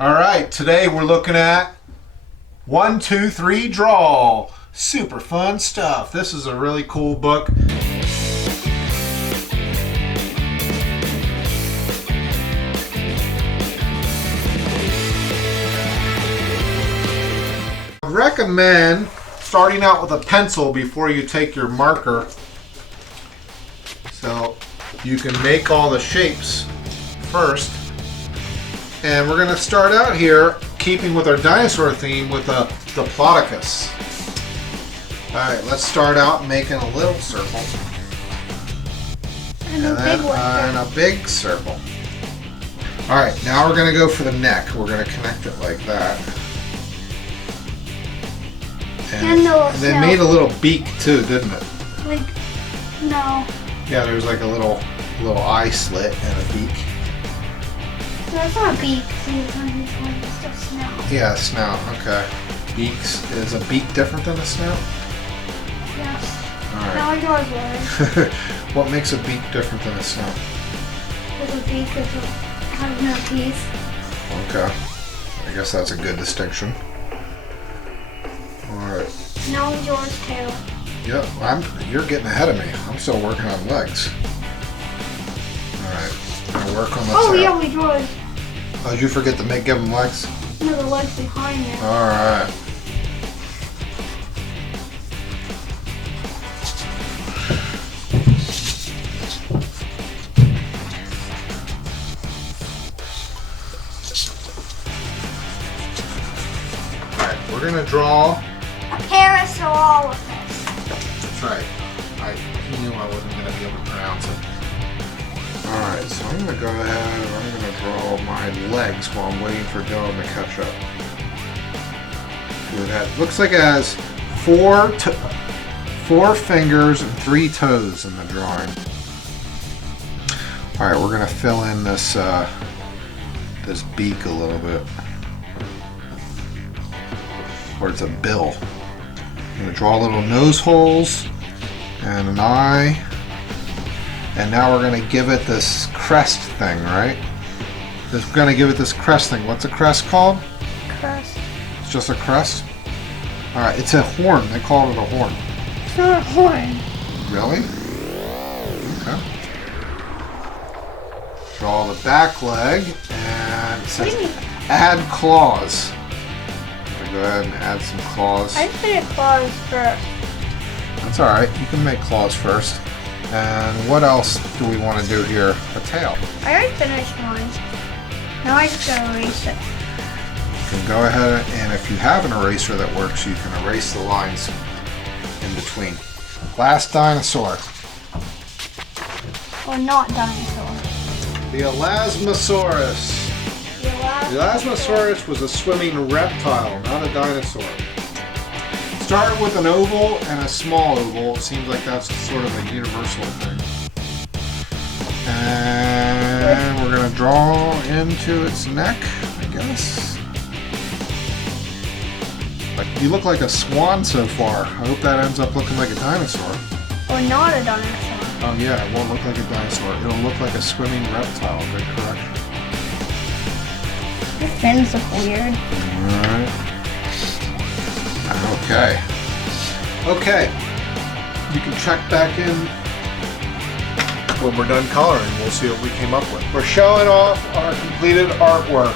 All right, today we're looking at 1, 2, 3 Draw. Super fun stuff. This is a really cool book. I recommend starting out with a pencil before you take your marker, so you can make all the shapes first. And we're going to start out here, keeping with our dinosaur theme, with a Diplodocus. Alright, let's start out making a little circle. And a big circle. Alright, now we're going to go for the neck. We're going to connect it like that. And they made a little beak too, didn't it? Like, no. Yeah, there's like a little eye slit and a beak. No, it's not a beak. See, it's a snout. Yeah, a snout. Okay. Beaks. Is a beak different than a snout? Yes. All right. Now I know it's weird. What makes a beak different than a snout? Because a beak has no teeth. Okay. I guess that's a good distinction. All right. Now it's yours too. Yep. You're getting ahead of me. I'm still working on legs. All right. Gonna work on the tail. Yeah, we drew it. Oh, did you forget to give them legs? No, the legs behind it. All right. Alright, we're gonna draw A Parasaurolophus. That's right. I knew I wasn't gonna be able to pronounce it. Alright, so I'm going to go ahead and I'm going to draw my legs while I'm waiting for Dylan to catch up. It looks like it has four fingers and 3 toes in the drawing. Alright, we're going to fill in this beak a little bit. Or it's a bill. I'm going to draw little nose holes and an eye. And now we're going to give it this crest thing, right? We're going to give it this crest thing. What's a crest called? Crest. It's just a crest? Alright, it's a horn. They call it a horn. It's not a horn. Really? Okay. Draw the back leg, and it says add claws. I'm going to go ahead and add some claws. I did claws first. That's alright. You can make claws first. And what else do we want to do here? A tail. I already finished mine. Now I just gotta erase it. You can go ahead, and if you have an eraser that works, you can erase the lines in between. Last dinosaur. Or not dinosaur. The Elasmosaurus. The Elasmosaurus was a swimming reptile, not a dinosaur. Start with an oval and a small oval. It seems like that's sort of a universal thing. And we're going to draw into its neck, I guess. You look like a swan so far. I hope that ends up looking like a dinosaur. Or not a dinosaur. Oh yeah, it won't look like a dinosaur. It'll look like a swimming reptile. Good correction. The fins look weird. Alright. Okay. Okay. You can check back in when we're done coloring. We'll see what we came up with. We're showing off our completed artwork.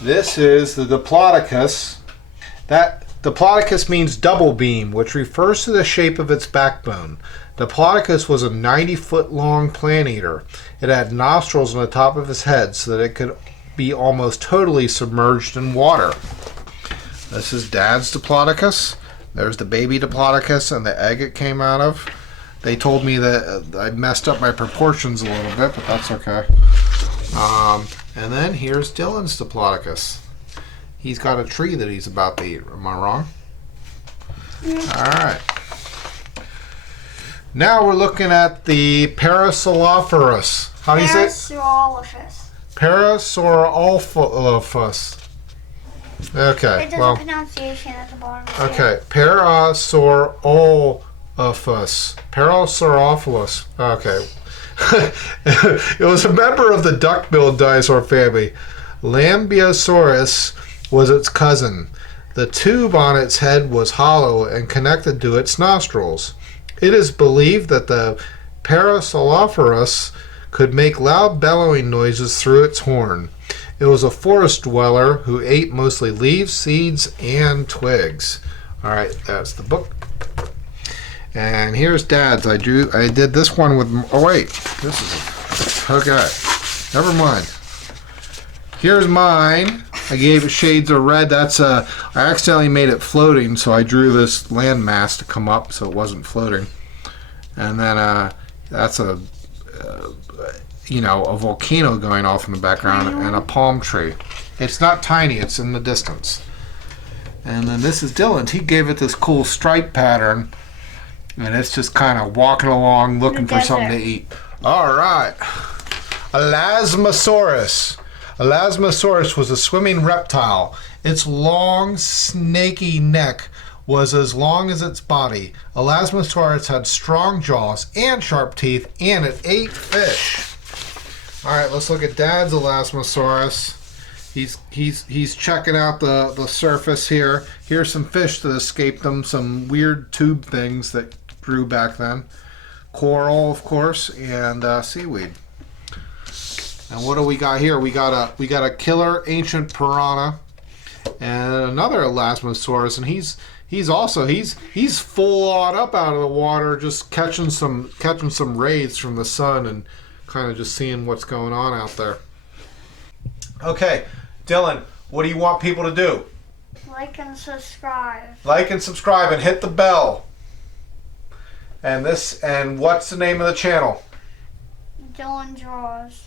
This is the Diplodocus. That Diplodocus means double beam, which refers to the shape of its backbone. Diplodocus was a 90-foot long plant eater. It had nostrils on the top of its head so that it could be almost totally submerged in water. This is Dad's Diplodocus. There's the baby Diplodocus and the egg it came out of. They told me that I messed up my proportions a little bit, but that's okay. And then here's Dylan's Diplodocus. He's got a tree that he's about to eat. Am I wrong? Yeah. All right. Now we're looking at the Parasaurolophus. How do you say it? Parasaurolophus. Parasaurolophus. Okay, It does well. a pronunciation at the bottom. Okay, Parasaurolophus. Parasaurolophus. Okay. It was a member of the duck-billed dinosaur family. Lambeosaurus was its cousin. The tube on its head was hollow and connected to its nostrils. It is believed that the Parasaurolophus could make loud bellowing noises through its horn. It was a forest dweller who ate mostly leaves, seeds, and twigs. All right, that's the book. And here's Dad's. I did this one with. Oh wait, this is okay. Never mind. Here's mine. I gave it shades of red. I accidentally made it floating, so I drew this landmass to come up so it wasn't floating. And then that's a volcano going off in the background and a palm tree. It's not tiny, it's in the distance. And then this is Dylan's. He gave it this cool stripe pattern, and it's just kind of walking along looking for something to eat. All right. Elasmosaurus. Elasmosaurus was a swimming reptile. Its long, snaky neck was as long as its body. Elasmosaurus had strong jaws and sharp teeth, and it ate fish. All right, let's look at Dad's Elasmosaurus. He's checking out the surface here. Here's some fish that escaped them, some weird tube things that grew back then. Coral, of course, and seaweed. And what do we got here? We got a killer ancient piranha and another Elasmosaurus, and he's full on up out of the water, just catching some rays from the sun and kind of just seeing what's going on out there. Okay, Dylan, what do you want people to do? Like and subscribe. Like and subscribe and hit the bell. And what's the name of the channel? Dylan Draws.